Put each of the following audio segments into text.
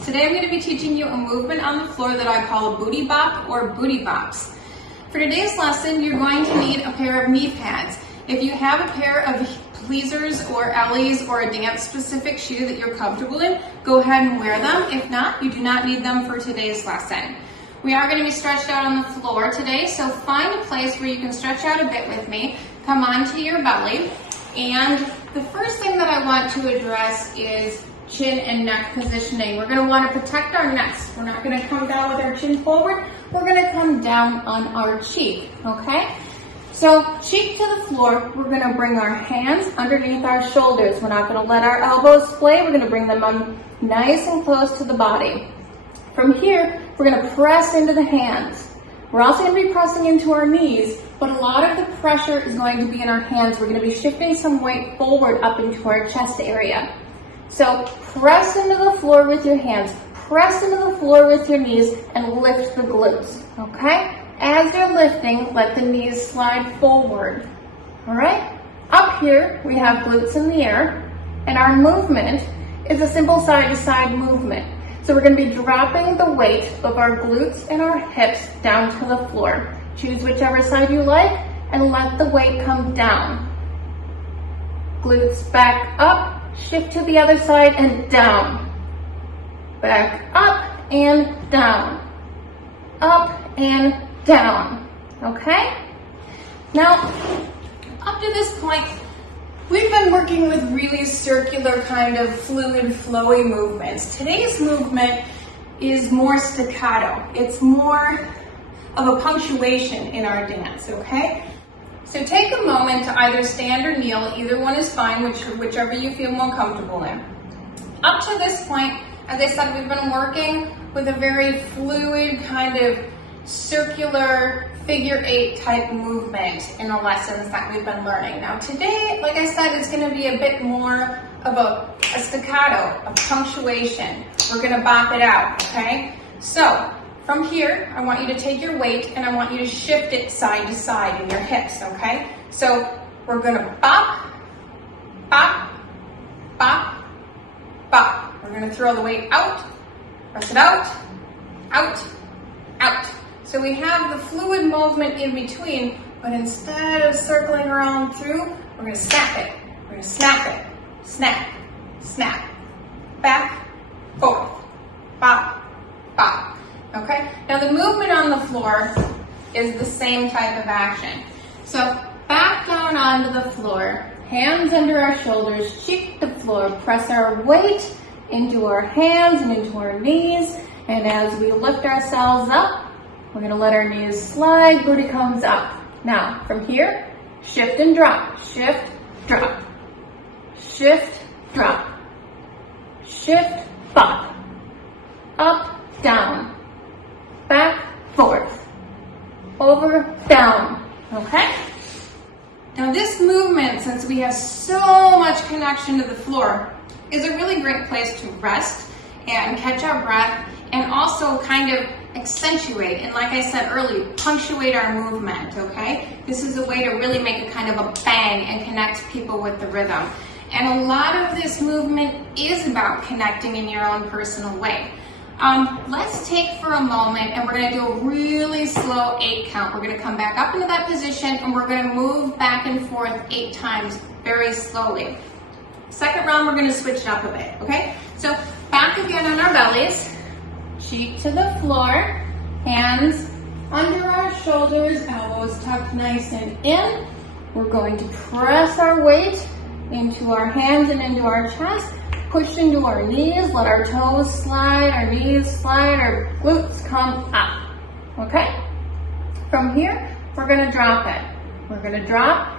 Bops. Today I'm going to be teaching you a movement on the floor that I call a booty bop or booty bops. For today's lesson, you're going to need a pair of knee pads. If you have a pair of pleasers or Ellies or a dance specific shoe that you're comfortable in, go ahead and wear them. If not, you do not need them for today's lesson. We are going to be stretched out on the floor today, so find a place where you can stretch out a bit with me. Come onto your belly, and the first thing that I want to address is chin and neck positioning. We're going to want to protect our necks. We're not going to come down with our chin forward. We're going to come down on our cheek, okay? So cheek to the floor, we're going to bring our hands underneath our shoulders. We're not going to let our elbows splay. We're going to bring them on nice and close to the body. From here, we're going to press into the hands. We're also going to be pressing into our knees, but a lot of the pressure is going to be in our hands. We're going to be shifting some weight forward up into our chest area. So press into the floor with your hands, press into the floor with your knees, and lift the glutes, okay? As you're lifting, let the knees slide forward, all right? Up here, we have glutes in the air, and our movement is a simple side-to-side movement. So we're going to be dropping the weight of our glutes and our hips down to the floor. Choose whichever side you like and let the weight come down. Glutes back up, shift to the other side and down. Back up and down. Up and down. Okay? Now, up to this point, we've been working with really circular kind of fluid, flowy movements. Today's movement is more staccato. It's more of a punctuation in our dance, okay? So take a moment to either stand or kneel. Either one is fine, whichever you feel more comfortable in. Up to this point, as I said, we've been working with a very fluid kind of circular figure 8 type movement in the lessons that we've been learning. Now today, like I said, it's going to be a bit more of a staccato, a punctuation. We're going to bop it out, okay? So from here, I want you to take your weight and I want you to shift it side to side in your hips, okay? So we're going to bop, bop, bop, bop. We're going to throw the weight out, press it out, out, out. So we have the fluid movement in between, but instead of circling around through, we're going to snap it. We're going to snap it. Snap, snap. Back, forth. Bop, bop. Okay? Now the movement on the floor is the same type of action. So back down onto the floor, hands under our shoulders, cheek to floor, press our weight into our hands and into our knees, and as we lift ourselves up, we're going to let our knees slide, booty comes up. Now, from here, shift and drop, shift, drop, shift, drop, shift, bop, up, down, back, forth, over, down, okay? Now this movement, since we have so much connection to the floor, is a really great place to rest and catch our breath and also kind of accentuate and, like I said earlier, punctuate our movement, okay? This is a way to really make a kind of a bang and connect people with the rhythm. And a lot of this movement is about connecting in your own personal way. Let's take for a moment and we're going to do a really slow 8 count. We're going to come back up into that position and we're going to move back and forth 8 times very slowly. Second round, we're going to switch it up a bit, okay? So back again on our bellies. Cheek to the floor, hands under our shoulders, elbows tucked nice and in. We're going to press our weight into our hands and into our chest, push into our knees, let our toes slide, our knees slide, our glutes come up, okay? From here, we're gonna drop it. We're gonna drop.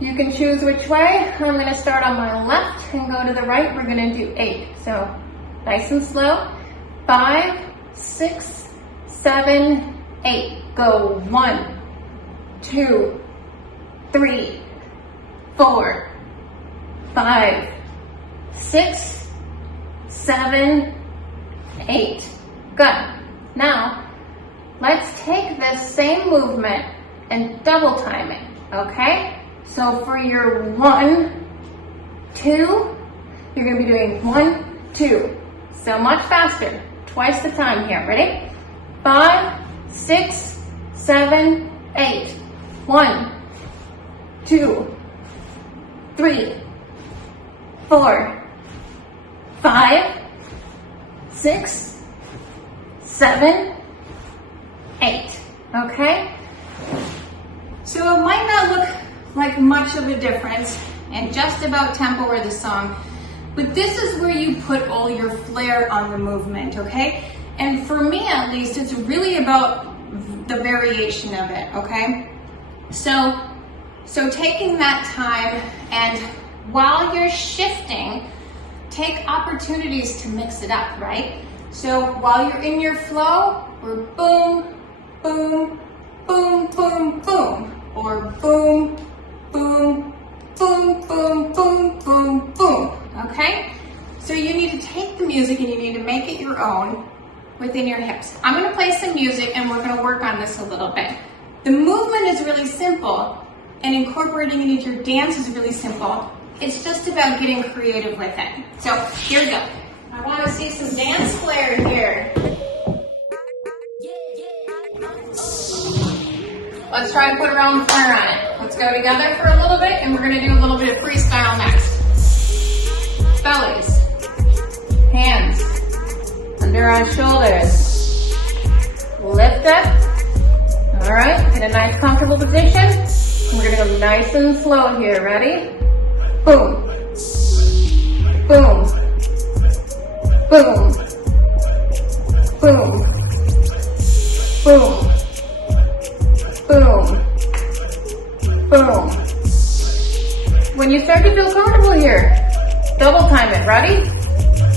You can choose which way. I'm gonna start on my left and go to the right. We're gonna do 8. So nice and slow. 5, 6, 7, 8. Go 1, 2, 3, 4, 5, 6, 7, 8. Good. Now, let's take this same movement and double time it, okay? So for your 1, 2, you're going to be doing 1, 2, So much faster. Twice the time here. Ready? 5, 6, 7, 8. 1, 2, 3, 4, 5, 6, 7, 8. Okay? So it might not look like much of a difference and just about tempo or the song, but this is where you put all your flair on the movement, okay? And for me at least, it's really about the variation of it, okay? So taking that time, and while you're shifting, take opportunities to mix it up, right? So while you're in your flow, we're boom, boom, boom, boom, boom, or boom, boom, boom, boom, boom, boom, boom, okay? So you need to take the music and you need to make it your own within your hips. I'm gonna play some music and we're gonna work on this a little bit. The movement is really simple and incorporating it into your dance is really simple. It's just about getting creative with it. So here we go. I wanna see some dance flair here. Let's try to put our own flair on it. Let's go together for a little bit and we're gonna do a little bit of freestyle next. Bellies, hands, under our shoulders. Lift up. All right, get a nice comfortable position. We're gonna go nice and slow here. Ready? Boom, boom, boom, boom, boom, boom, boom. When you start to feel comfortable here, double time it. Ready?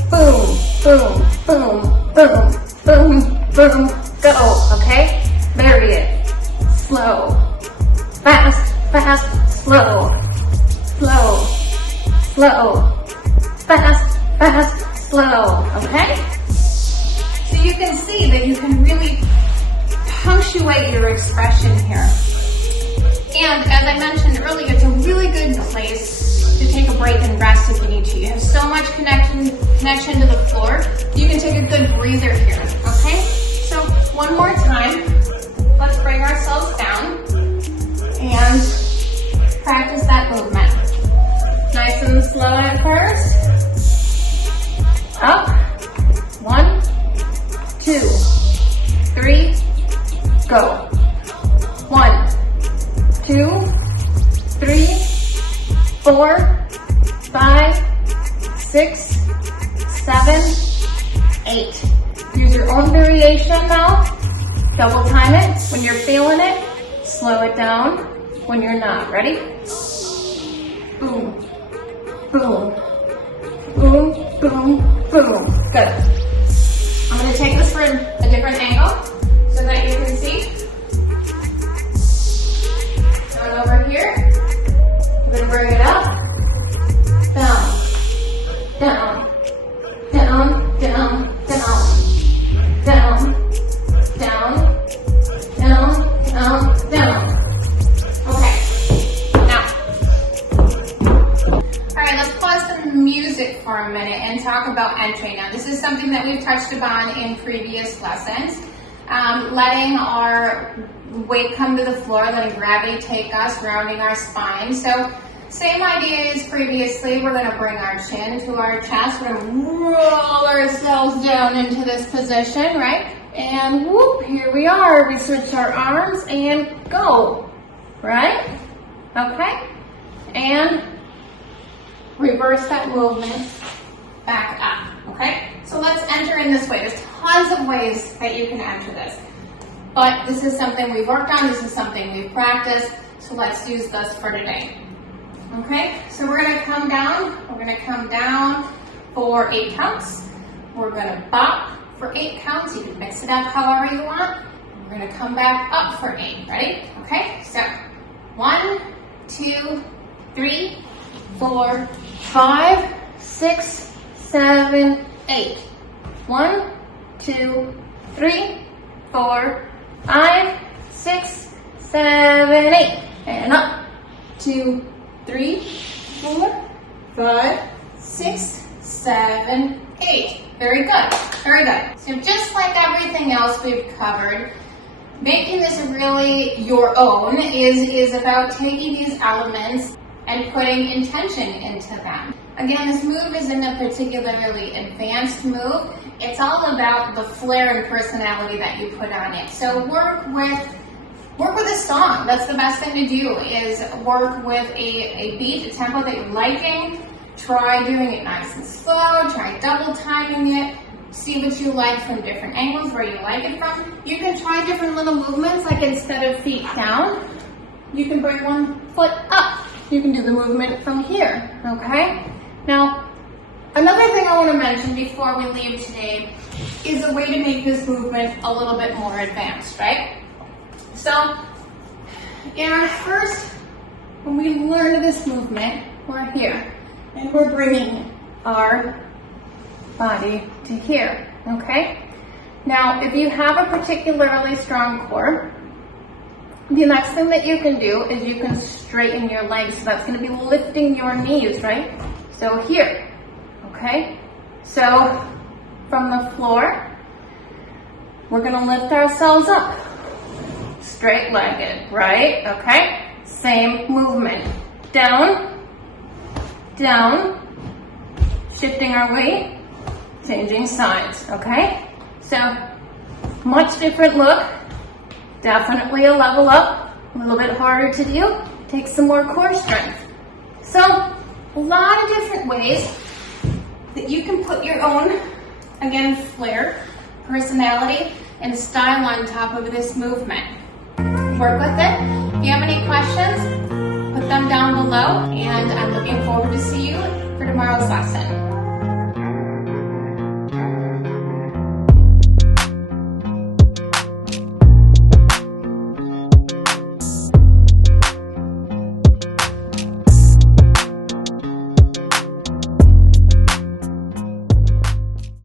Boom, boom, boom, boom, boom, boom. Go, okay? Vary it. Slow. Fast, fast, slow. Slow, slow. Fast, fast, slow. Okay? So you can see that you can really punctuate your expression here. And as I mentioned earlier, it's a really good place to take a break and rest if you need to. You have so much connection to the floor. You can take a good breather here, okay? So one more time, let's bring ourselves down and practice that movement. Nice and slow at first. Up. 1, 2, 3, go. 1, 2, 3, 4, 5, 6, 7, 8. Use your own variation now. Double time it. When you're feeling it, slow it down. When you're not. Ready? Boom, boom, boom, boom, boom. Good. I'm going to take this for a different angle so that you can see. Going over here. I'm going to bring it up. Down, down, down, down, down, down, down, down, down, down. Okay. Now, all right, let's pause the music for a minute and talk about entry. Now, this is something that we've touched upon in previous lessons. Letting our weight come to the floor, letting gravity take us, rounding our spine. So, same idea as previously. We're going to bring our chin to our chest. We're going to roll ourselves down into this position, right? And whoop, here we are. We switch our arms and go, right? Okay? And reverse that movement back up, okay? So let's enter in this way. There's tons of ways that you can enter this. But this is something we've worked on. This is something we've practiced. So let's use this for today. Okay, so we're going to come down. We're going to come down for 8 counts. We're going to bop for 8 counts. You can mix it up however you want. We're going to come back up for 8. Ready? Okay, so 1, 2, 3, 4, 5, 6, 7, 8. 1, 2, 3, 4, 5, 6, 7, 8. And up. 2, 3, 4, 5, 6, 7, 8. Very good, very good. So just like everything else we've covered, making this really your own is about taking these elements and putting intention into them. Again, this move isn't a particularly advanced move. It's all about the flair and personality that you put on it. So work with a song. That's the best thing to do, is work with a beat, a tempo that you're liking. Try doing it nice and slow. Try double timing it. See what you like from different angles, where you like it from. You can try different little movements, like instead of feet down, you can bring one foot up. You can do the movement from here, okay? Now, another thing I want to mention before we leave today is a way to make this movement a little bit more advanced, right? So, in our first, when we learn this movement, we're here, and we're bringing our body to here, okay? Now, if you have a particularly strong core, the next thing that you can do is you can straighten your legs. So that's going to be lifting your knees, right? So here, okay? So from the floor, we're going to lift ourselves up. Straight-legged, right? Okay? Same movement. Down, down, shifting our weight, changing sides, okay? So much different look. Definitely a level up, a little bit harder to do. Takes some more core strength. So, a lot of different ways that you can put your own, again, flair, personality, and style on top of this movement. Work with it. If you have any questions, put them down below, and I'm looking forward to see you for tomorrow's lesson.